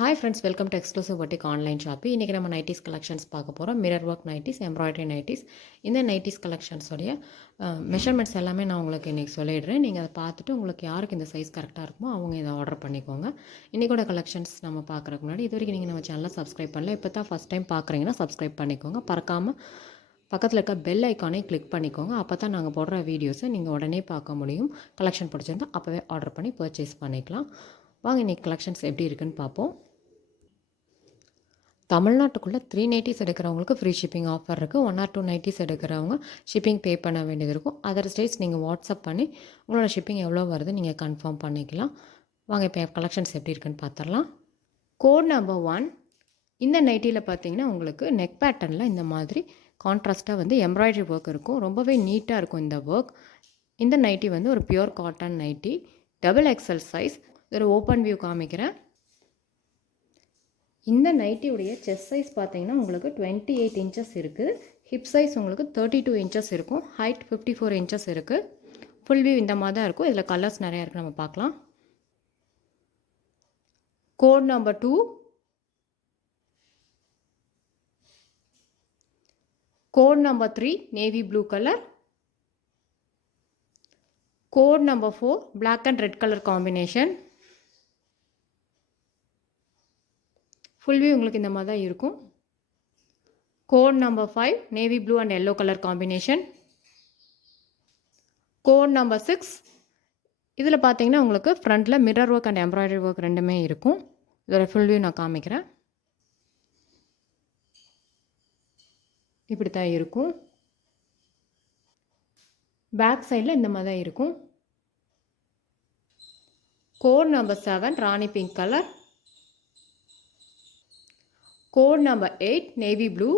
Hi friends, welcome to exclusive boutique online shop. இன்றைக்கி நம்ம nighties collections பார்க்க போகிறோம். Mirror work nighties, embroidery nighties. இந்த நைட்டிஸ் கலெக்ஷன்ஸோடைய மெஷர்மெண்ட்ஸ் எல்லாமே நான் உங்களுக்கு இன்றைக்கி சொல்லிடுறேன். நீங்கள் அதை பார்த்துட்டு உங்களுக்கு யாருக்கு இந்த சைஸ் கரெக்டாக இருக்குமோ அவங்க இதை ஆர்டர் பண்ணிக்கோங்க. இன்றைக்கோட கலெக்ஷன்ஸ் நம்ம பார்க்குறதுக்கு முன்னாடி இது வரைக்கும் நீங்கள் நம்ம சேனலை சப்ஸ்கிரைப் பண்ணல, இப்போ தான் ஃபஸ்ட் டைம் பார்க்குறீங்கன்னா சப்ஸ்கிரைப் பண்ணிக்கோங்க. பறக்காமல் பக்கத்தில் இருக்க பெல் ஐக்கானே கிளிக் பண்ணிக்கோங்க. அப்போ தான் நாங்கள் போடுற வீடியோஸை நீங்கள் உடனே பார்க்க முடியும். கலெக்ஷன் பிடிச்சிருந்தால் அப்போவே ஆர்டர் பண்ணி பர்ச்சேஸ் பண்ணிக்கலாம். வாங்க இன்றைக்கி கலெக்ஷன்ஸ் எப்படி இருக்குன்னு பார்ப்போம். தமிழ்நாட்டுக்குள்ளே 3 நைட்டிஸ் எடுக்கிறவங்களுக்கு ஃப்ரீ ஷிப்பிங் ஆஃபர் இருக்குது. 1 or 2 நைட்டிஸ் எடுக்கிறவங்க ஷிப்பிங் பே பண்ண வேண்டியது இருக்கும். அதர் ஸ்டேட்ஸ் நீங்கள் வாட்ஸ்அப் பண்ணி உங்களோட ஷிப்பிங் எவ்வளோ வருது நீங்கள் கன்ஃபார்ம் பண்ணிக்கலாம். வாங்க இப்போ கலெக்ஷன்ஸ் எப்படி இருக்குன்னு பார்த்துடலாம். Code number 1. இந்த நைட்டியில் பார்த்தீங்கன்னா உங்களுக்கு நெக் பேட்டர்னில் இந்த மாதிரி கான்ட்ராஸ்ட்டாக வந்து எம்ப்ராய்டரி ஒர்க் இருக்கும். ரொம்பவே நீட்டாக இருக்கும் இந்த ஒர்க். இந்த நைட்டி வந்து ஒரு pure cotton nightie, XXL size. ஒரு ஓப்பன் வியூ காமிக்கிறேன். இந்த நைட்டியுடைய செஸ்ட் சைஸ் பார்த்தீங்கன்னா உங்களுக்கு 28 இன்ச்சஸ் இருக்குது. ஹிப் சைஸ் உங்களுக்கு 32 இன்ச்சஸ் இருக்கும். ஹைட் 54 இன்ச்சஸ் இருக்குது. ஃபுல் வியூ இந்த மாதிரி தான் இருக்கும். இதில் கலர்ஸ் நிறையா இருக்குது, நம்ம பார்க்கலாம். Code number 2. Code number 3 navy blue colour. Code number 4 black and red colour combination. Full view உங்களுக்கு இந்த மாதிரி தான் இருக்கும். Code number 5 navy blue and yellow colour combination. Code number 6. இதில் பார்த்தீங்கன்னா உங்களுக்கு ஃப்ரண்ட்டில் mirror work and embroidery work ரெண்டுமே இருக்கும். இதோட ஃபுல் வியூ நான் காமிக்கிறேன். இப்படி தான் இருக்கும். பேக் சைடில் இந்த மாதிரி தான் இருக்கும். Code number 7 rani pink colour. Code number 8 navy blue.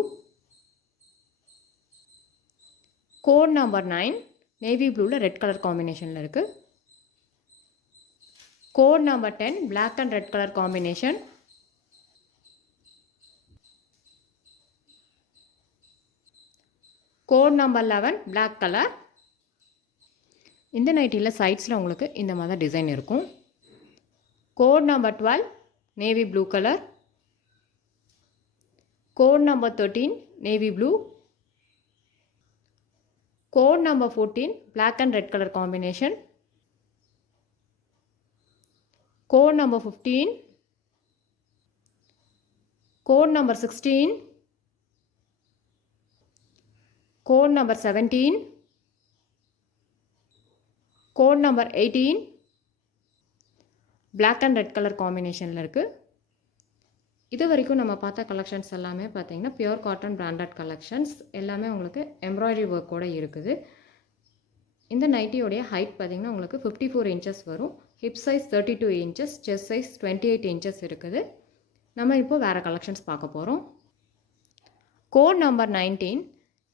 Code number 9 navy ப்ளூவில் ரெட் கலர் காம்பினேஷனில் இருக்குது. Code number 10 black and red colour combination. Code number 11 black colour. இந்த நைட்டியில் சைட்ஸில் உங்களுக்கு இந்த மாதிரி டிசைன் இருக்கும். Code number 12 navy blue colour. Code number 13 navy blue. Code number 14 black and red colour combination. Code number 15. Code number 16. Code number 17. Code number 18 black and red colour காம்பினேஷனில் இருக்குது. இது வரைக்கும் நம்ம பார்த்த கலெக்ஷன்ஸ் எல்லாமே பார்த்தீங்கன்னா பியூர் காட்டன் பிராண்டட் கலெக்ஷன்ஸ். எல்லாமே உங்களுக்கு எம்ப்ராய்டரி ஒர்க்கோடு இருக்குது. இந்த நைட்டியோடைய ஹைட் பார்த்தீங்கன்னா உங்களுக்கு 54 இன்ச்சஸ் வரும். Hip size 32 inches, chest size 28 inches இருக்குது. நம்ம இப்போ வேறு கலெக்ஷன்ஸ் பார்க்க போகிறோம். Code number 19.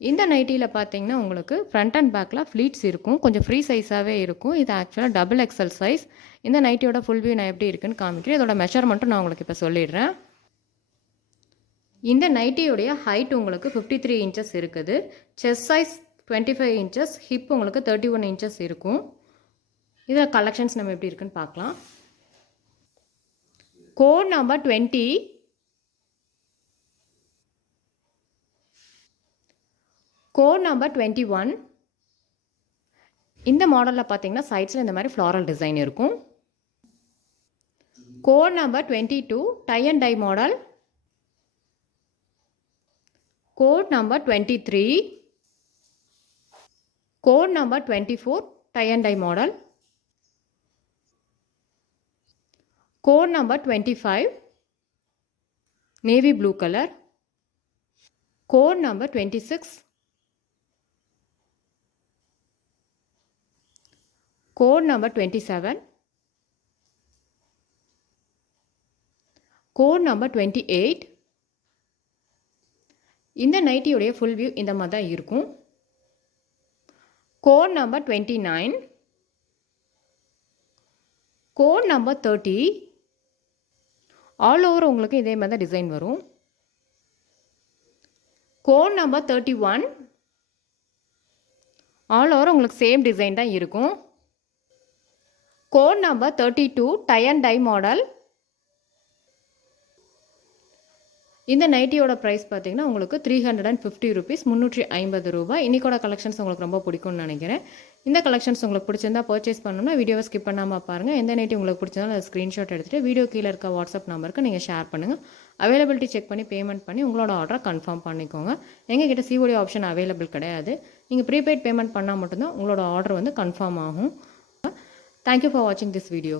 இந்த நைட்டியில் பார்த்தீங்கன்னா உங்களுக்கு ஃப்ரண்ட் அண்ட் பேக்கில் ஃப்ளீட்ஸ் இருக்கும். கொஞ்சம் ஃப்ரீ சைஸாகவே இருக்கும். இது ஆக்சுவலாக XXL சைஸ். இந்த நைட்டியோட ஃபுல் வியூ நான் எப்படி இருக்குன்னு காமிக்கிறேன். இதோட மெஷர்மெண்ட்டும் நான் உங்களுக்கு இப்போ சொல்லிடுறேன். இந்த நைட்டியோடைய ஹைட் உங்களுக்கு 53 இன்ச்சஸ் இருக்குது. செஸ்ட் சைஸ் 25 இன்ச்சஸ், ஹிப் உங்களுக்கு 31 இன்ச்சஸ் இருக்கும். இதில் கலெக்ஷன்ஸ் நம்ம எப்படி இருக்குன்னு பார்க்கலாம். Code number 20. Code number 21. இந்த மாடலில் பார்த்தீங்கன்னா சைட்ஸில் இந்த மாதிரி ஃப்ளாரல் டிசைன் இருக்கும். Code number 22 tie and dye model. Code number 23. Code number 24 tie and dye model. Code number 25 navy blue colour. Code number 26. Code number 27. Code number 28. இந்த நைட்டியோடைய full view இந்த மாதிரி தான் இருக்கும். Code number 29. Code number 30. All over உங்களுக்கு இதே மாதிரி தான் டிசைன் வரும். Code number 31. ஆல் ஓவர் உங்களுக்கு சேம் டிசைன் தான் இருக்கும். Code number 32 tie and dye model. இந்த நைட்டியோட ப்ரைஸ் பார்த்தீங்கன்னா உங்களுக்கு 350 ருபீஸ், 350 ரூபாய். இன்றைக்கோட கலெக்ஷன்ஸ் உங்களுக்கு ரொம்ப பிடிக்கும்னு நினைக்கிறேன். இந்த கலெக்ஷன்ஸ் உங்களுக்கு பிடிச்சிருந்தா பர்ச்சேஸ் பண்ணணும்னா வீடியோவை ஸ்கிப் பண்ணாமல் பாருங்கள். எந்த நைட்டி உங்களுக்கு பிடிச்சிருந்தாலும் அதை ஸ்க்ரீன்ஷாட் எடுத்துகிட்டு வீடியோ கீழே இருக்க வாட்ஸ்அப் நம்பருக்கு நீங்கள் ஷேர் பண்ணுங்கள். அவைலபிலிட்டி செக் பண்ணி பேமெண்ட் பண்ணி உங்களோட ஆர்டரை கன்ஃபார்ம் பண்ணிக்கோங்க. எங்ககிட்ட சிஓடி ஆப்ஷன் அவைலபிள் கிடையாது. நீங்கள் ப்ரீபெய்ட் பேமெண்ட் பண்ணால் மட்டும்தான் உங்களோட ஆர்டர் வந்து கன்ஃபார்ம் ஆகும். தேங்க்யூ ஃபார் வாட்சிங் திஸ் வீடியோ.